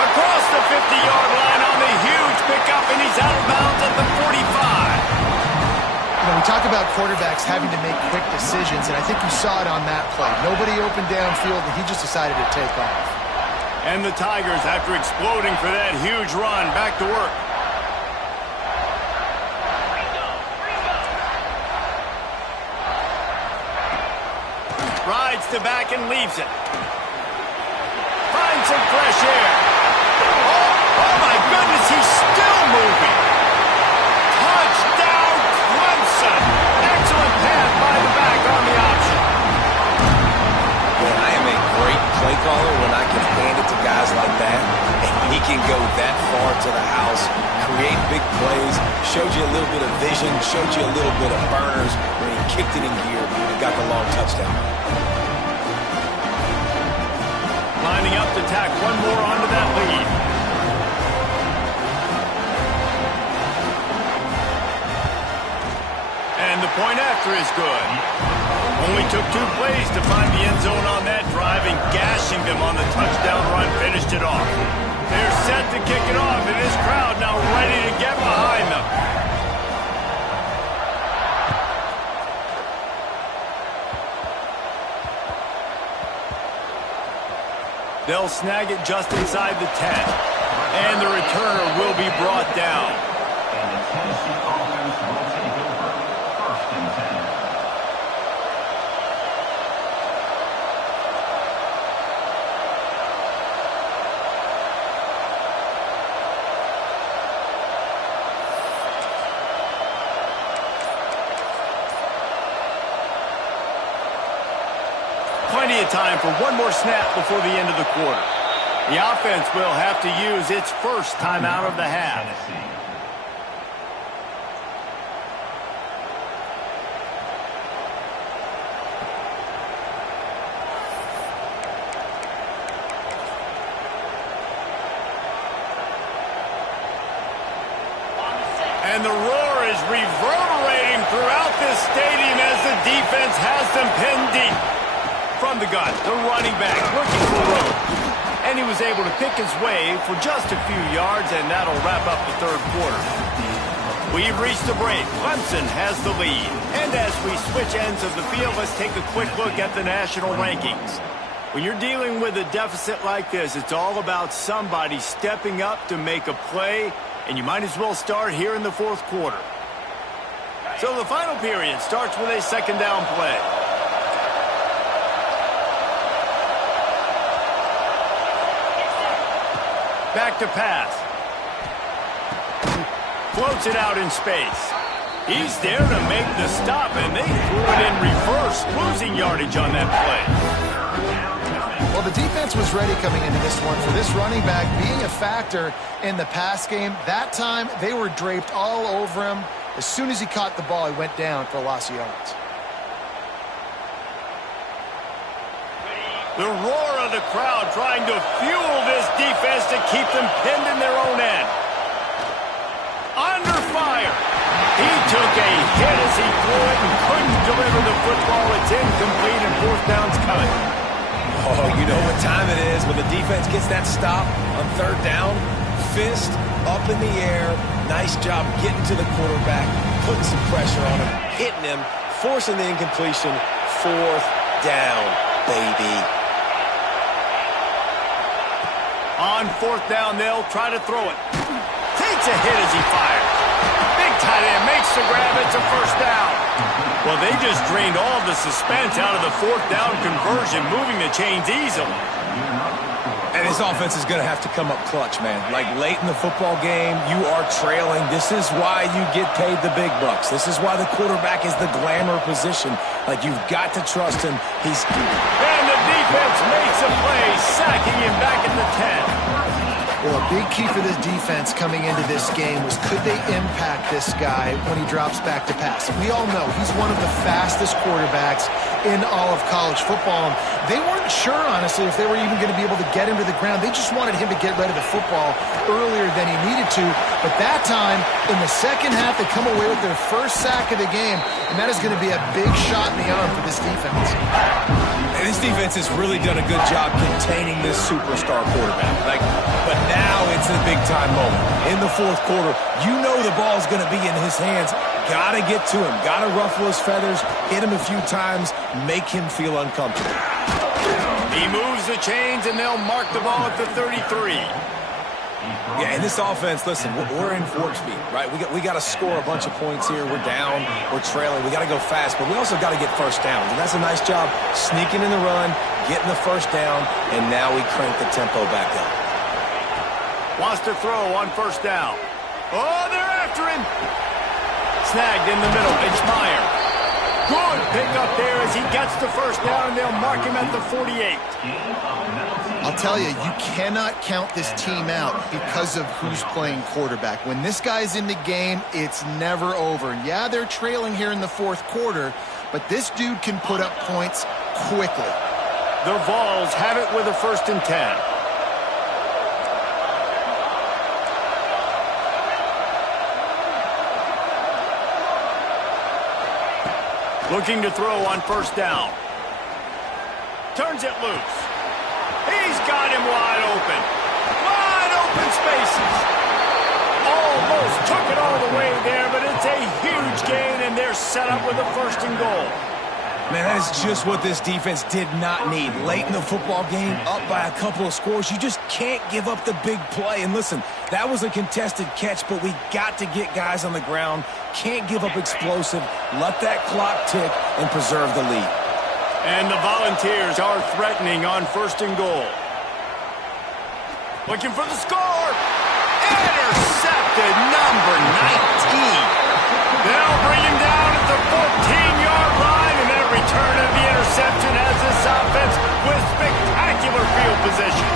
Across the 50-yard line on the huge pickup, and he's out of bounds at the 45. You know, we talk about quarterbacks having to make quick decisions, and I think you saw it on that play. Nobody opened downfield, and he just decided to take off. And the Tigers, after exploding for that huge run, back to work. Rides to back and leaves it. Finds some fresh air. Oh my goodness, he's still moving. Touchdown, Clemson. Excellent pass by the back on the option. Well, I am a great play caller when I can hand it to guys like that. And he can go that far to the house, create big plays, showed you a little bit of vision, showed you a little bit of burners when he kicked it in gear and got the long touchdown. Lining up to tack one more onto that lead. And the point after is good. Only took 2 plays to find the end zone on that drive, and gashing them on the touchdown run finished it off. They're set to kick it off, and this crowd now ready to get behind them. They'll snag it just inside the 10. And the returner will be brought down. And the Tennessee offense will take over 1st and 10. Plenty of time for one more snap before the end of the quarter. The offense will have to use its first timeout of the half. And the roar is reverberating throughout this stadium as the defense has them pinned deep. From the gun, the running back looking for room. And he was able to pick his way for just a few yards, and that'll wrap up the third quarter. We've reached the break. Clemson has the lead. And as we switch ends of the field, let's take a quick look at the national rankings. When you're dealing with a deficit like this, it's all about somebody stepping up to make a play, and you might as well start here in the fourth quarter. So the final period starts with a second down play. Back to pass. Floats it out in space. He's there to make the stop, and they threw it in reverse, losing yardage on that play. Well, the defense was ready coming into this one for this running back being a factor in the pass game. That time, they were draped all over him. As soon as he caught the ball, he went down for a loss of yards. The roar of the crowd trying to fuel this defense to keep them pinned in their own end. Under fire. He took a hit as he threw it and couldn't deliver the football. It's incomplete and fourth down's coming. Oh, you know what time it is when the defense gets that stop on third down. Fist up in the air. Nice job getting to the quarterback, putting some pressure on him, hitting him, forcing the incompletion. Fourth down, baby. On fourth down, they'll try to throw it. Takes a hit as he fires. Big tight end makes the grab. It's a first down. Well, they just drained all the suspense out of the fourth down conversion, moving the chains easily. And his offense is going to have to come up clutch, man. Like late in the football game, you are trailing. This is why you get paid the big bucks. This is why the quarterback is the glamour position. Like, you've got to trust him. And the defense makes a play, sacking him back at the 10. Well, a big key for this defense coming into this game was could they impact this guy when he drops back to pass. We all know he's one of the fastest quarterbacks in all of college football. And they weren't sure, honestly, if they were even going to be able to get him to the ground. They just wanted him to get rid of the football earlier than he needed to. But that time, in the second half, they come away with their first sack of the game, and that is going to be a big shot in the arm for this defense. And this defense has really done a good job containing this superstar quarterback. But now it's a big-time moment. In the fourth quarter, you know the ball's going to be in his hands. Got to get to him. Got to ruffle his feathers, hit him a few times, make him feel uncomfortable. He moves the chains, and they'll mark the ball at the 33. Yeah, and this offense, listen, we're in warp speed, right? We got to score a bunch of points here. We're down. We're trailing. We got to go fast, but we also got to get first downs. And that's a nice job sneaking in the run, getting the first down, and now we crank the tempo back up. Wants to throw on first down. Oh, they're after him. Snagged in the middle. It's Meyer. Good pick up there as he gets the first down, and they'll mark him at the 48. I'll tell you, you cannot count this team out because of who's playing quarterback. When this guy's in the game, it's never over. Yeah, they're trailing here in the fourth quarter, but this dude can put up points quickly. The Vols have it with a 1st and 10. Looking to throw on first down. Turns it loose. He's got him wide open. Wide open spaces. Almost took it all the way there, but it's a huge gain, and they're set up with a 1st and goal. Man, that is just what this defense did not need. Late in the football game, up by a couple of scores, you just can't give up the big play. And listen, that was a contested catch, but we got to get guys on the ground. Can't give up explosive. Let that clock tick and preserve the lead. And the Volunteers are threatening on 1st and goal. Looking for the score. Intercepted, number 19. They'll bring him down at the 14-yard line, and that return of the interception has this offense with spectacular field position.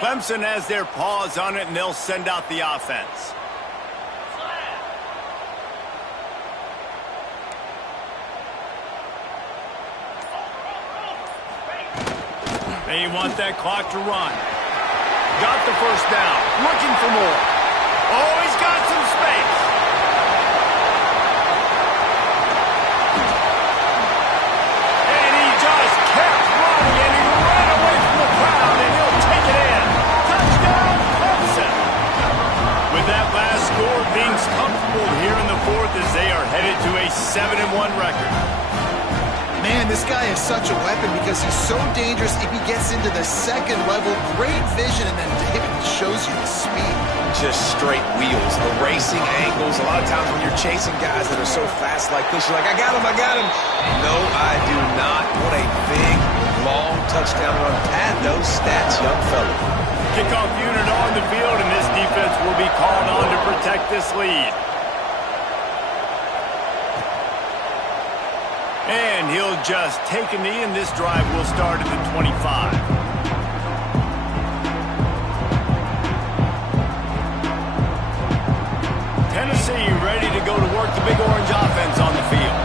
Clemson has their paws on it, and they'll send out the offense. They want that clock to run. Got the first down. Looking for more. Oh, he's got some space. And he just kept running, and he ran away from the crowd, and he'll take it in. Touchdown, Clemson. With that last score, things comfortable here in the 4th as they are headed to a 7-1 record. Man, this guy is such a weapon because he's so dangerous if he gets into the 2nd level. Great vision, and then David shows you the speed. Just straight wheels, the racing angles. A lot of times when you're chasing guys that are so fast like this, you're like, I got him. No, I do not. What a big, long touchdown run. Pad those stats, young fella. Kickoff unit on the field, and this defense will be called on to protect this lead. And he'll just take a knee, and this drive will start at the 25. Tennessee ready to go to work the Big Orange offense on the field.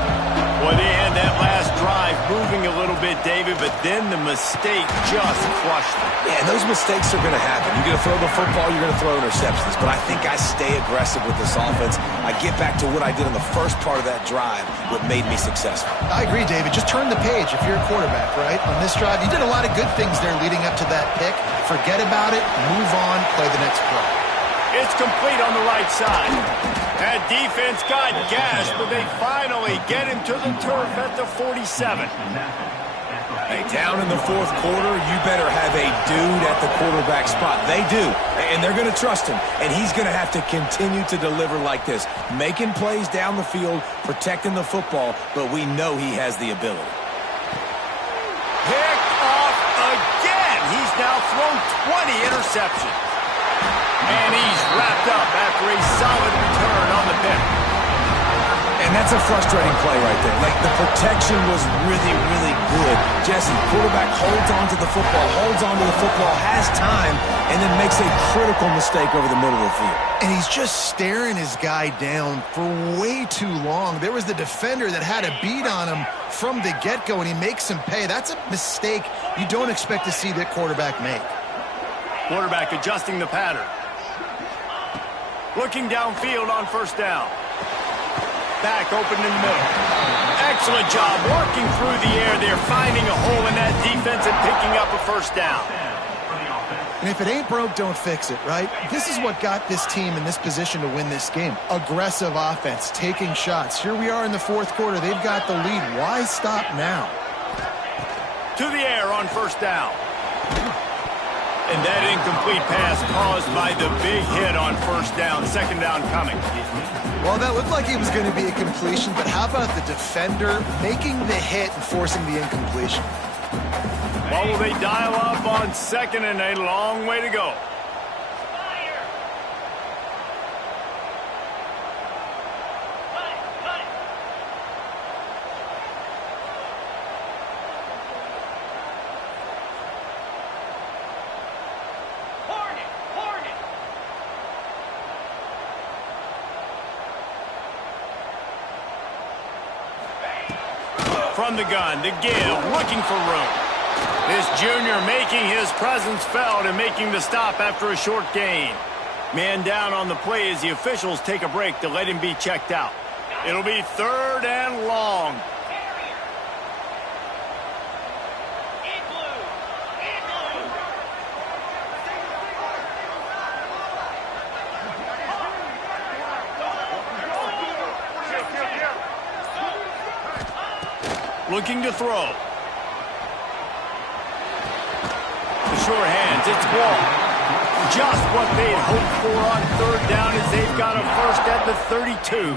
Well, they had that last drive moving a little bit, David, but then the mistake just crushed them. Yeah, and those mistakes are going to happen. You're going to throw the football, you're going to throw interceptions. But I think I stay aggressive with this offense. I get back to what I did in the first part of that drive, what made me successful. I agree, David. Just turn the page if you're a quarterback, right? On this drive, you did a lot of good things there leading up to that pick. Forget about it, move on, play the next play. It's complete on the right side. That defense got gashed, but they finally get him to the turf at the 47. Hey, down in the 4th quarter, you better have a dude at the quarterback spot. They do, and they're going to trust him, and he's going to have to continue to deliver like this, making plays down the field, protecting the football, but we know he has the ability. Picked off again. He's now thrown 20 interceptions. And he's wrapped up after a solid return on the pick. And that's a frustrating play right there. Like, the protection was really, really good. Jesse, quarterback holds on to the football, has time, and then makes a critical mistake over the middle of the field. And he's just staring his guy down for way too long. There was the defender that had a beat on him from the get-go, and he makes him pay. That's a mistake you don't expect to see that quarterback make. Quarterback adjusting the pattern. Looking downfield on 1st down. Back open in the middle. Excellent job working through the air there, finding a hole in that defense and picking up a 1st down. And if it ain't broke, don't fix it, right? This is what got this team in this position to win this game. Aggressive offense, taking shots. Here we are in the 4th quarter. They've got the lead. Why stop now? To the air on 1st down. And that incomplete pass caused by the big hit on 1st down. 2nd down coming. Well, that looked like it was going to be a completion, but how about the defender making the hit and forcing the incompletion? Well, will they dial up on 2nd and a long way to go? From the gun, to give, looking for room. This junior making his presence felt and making the stop after a short gain. Man down on the play as the officials take a break to let him be checked out. It'll be 3rd and long. Looking to throw. The sure hands, it's Wall. Just what they'd hoped for on third down as they've got a first at the 32.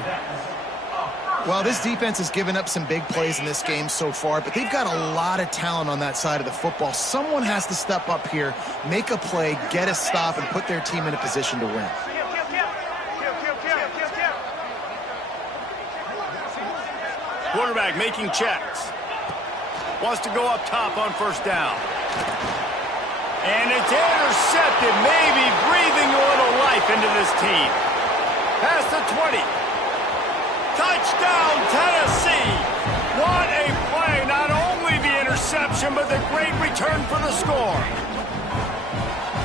Well, this defense has given up some big plays in this game so far, but they've got a lot of talent on that side of the football. Someone has to step up here, make a play, get a stop, and put their team in a position to win. Quarterback making checks. Wants to go up top on first down. And it's intercepted, maybe breathing a little life into this team. Past the 20. Touchdown, Tennessee. What a play. Not only the interception, but the great return for the score.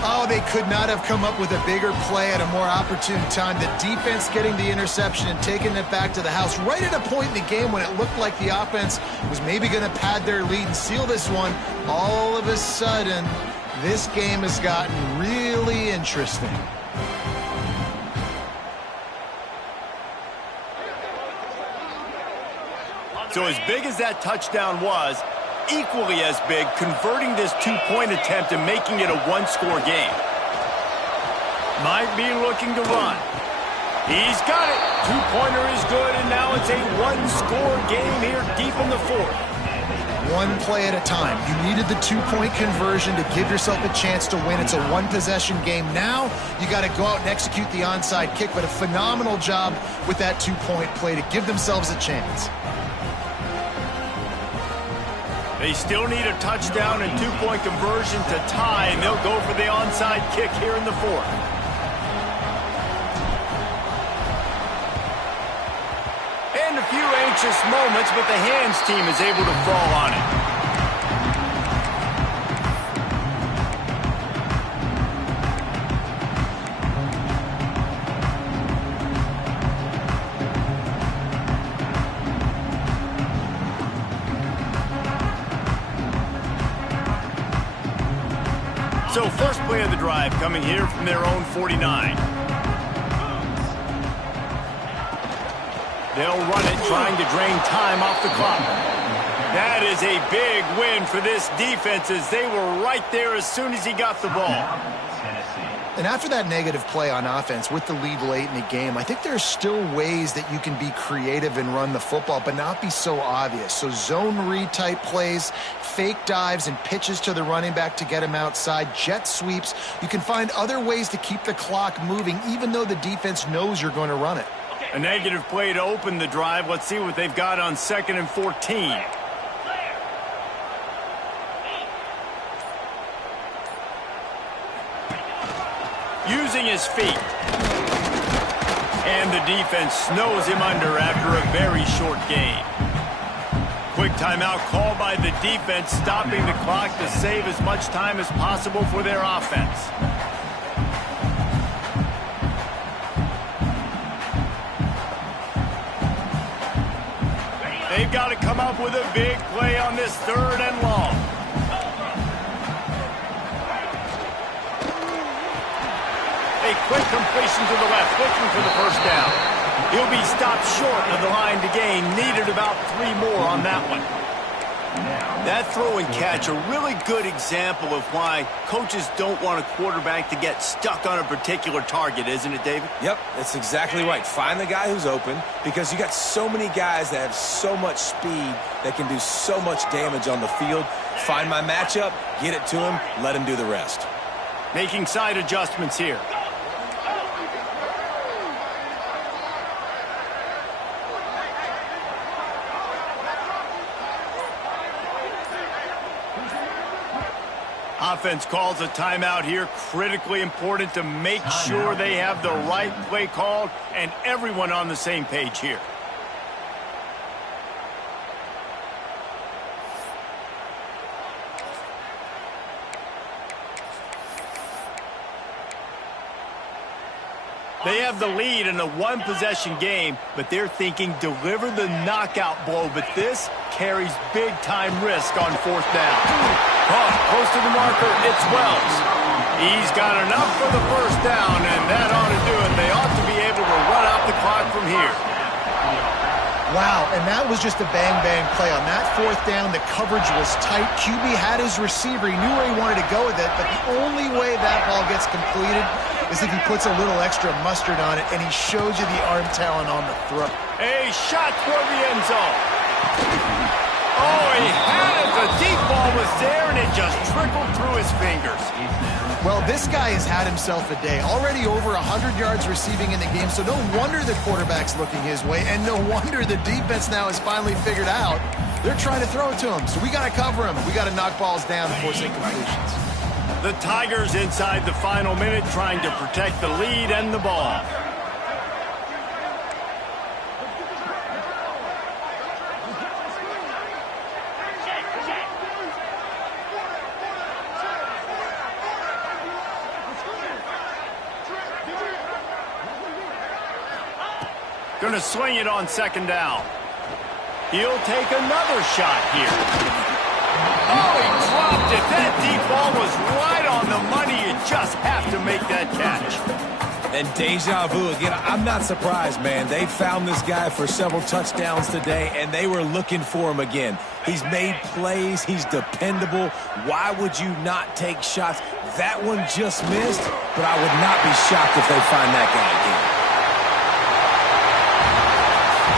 Oh, they could not have come up with a bigger play at a more opportune time. The defense getting the interception and taking it back to the house right at a point in the game when it looked like the offense was maybe going to pad their lead and seal this one. All of a sudden, this game has gotten really interesting. So as big as that touchdown was, equally as big, converting this two-point attempt and making it a one-score game. Might be looking to run. He's got it. Two-pointer is good, and now it's a one-score game here deep in the fourth. One play at a time. You needed the two-point conversion to give yourself a chance to win. It's a one-possession game. Now you got to go out and execute the onside kick, but a phenomenal job with that two-point play to give themselves a chance. They still need a touchdown and two-point conversion to tie, and they'll go for the onside kick here in the fourth. And a few anxious moments, but the hands team is able to fall on it. So first play of the drive coming here from their own 49. They'll run it, trying to drain time off the clock. That is a big win for this defense as they were right there as soon as he got the ball. And after that negative play on offense with the lead late in the game, I think there are still ways that you can be creative and run the football, but not be so obvious. So zone read type plays, fake dives and pitches to the running back to get him outside, jet sweeps. You can find other ways to keep the clock moving, even though the defense knows you're going to run it. A negative play to open the drive. Let's see what they've got on 2nd and 14. Using his feet. And the defense snows him under after a very short game. Quick timeout called by the defense, stopping the clock to save as much time as possible for their offense. They've got to come up with a big play on this 3rd and long. A quick completion to the left, looking for the first down. He'll be stopped short of the line to gain. Needed about 3 more on that one. That throw and catch, a really good example of why coaches don't want a quarterback to get stuck on a particular target, isn't it, David? Yep, that's exactly right. Find the guy who's open, because you got so many guys that have so much speed that can do so much damage on the field. Find my matchup, get it to him, let him do the rest. Making side adjustments here. Offense calls a timeout here. Critically important to make sure they have the right play called and everyone on the same page here. They have the lead in a one-possession game, but they're thinking deliver the knockout blow. But this carries big-time risk on 4th down. Caught close to the marker, it's Wells. He's got enough for the first down, and that ought to do it. They ought to be able to run out the clock from here. Wow, and that was just a bang-bang play. On that fourth down, the coverage was tight. QB had his receiver. He knew where he wanted to go with it, but the only way that ball gets completed is if he puts a little extra mustard on it, and he shows you the arm talent on the throw. A shot toward the end zone. Oh, he had it. The deep ball was there, and it just trickled through his fingers. Well, this guy has had himself a day. Already over 100 yards receiving in the game, so no wonder the quarterback's looking his way, and no wonder the defense now has finally figured out they're trying to throw it to him. So we got to cover him. We got to knock balls down and force incompletions. The Tigers inside the final minute trying to protect the lead and the ball. Going to swing it on second down. He'll take another shot here. Oh, he dropped it. That deep ball was right on the money. You just have to make that catch. And deja vu again. I'm not surprised, man. They found this guy for several touchdowns today, and they were looking for him again. He's made plays. He's dependable. Why would you not take shots? That one just missed, but I would not be shocked if they find that guy again.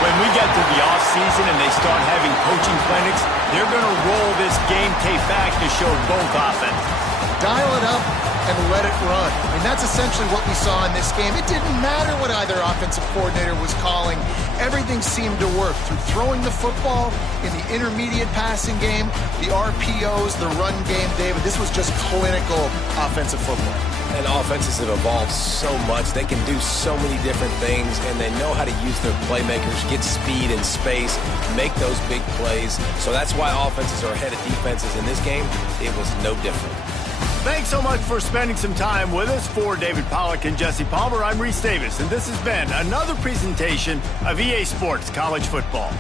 When we get to the offseason and they start having coaching clinics, they're going to roll this game tape back to show both offenses. Dial it up and let it run. I mean, that's essentially what we saw in this game. It didn't matter what either offensive coordinator was calling. Everything seemed to work through throwing the football in the intermediate passing game, the RPOs, the run game, David. This was just clinical offensive football. And offenses have evolved so much. They can do so many different things, and they know how to use their playmakers, get speed and space, make those big plays. So that's why offenses are ahead of defenses. In this game, it was no different. Thanks so much for spending some time with us. For David Pollack and Jesse Palmer, I'm Reese Davis, and this has been another presentation of EA Sports College Football.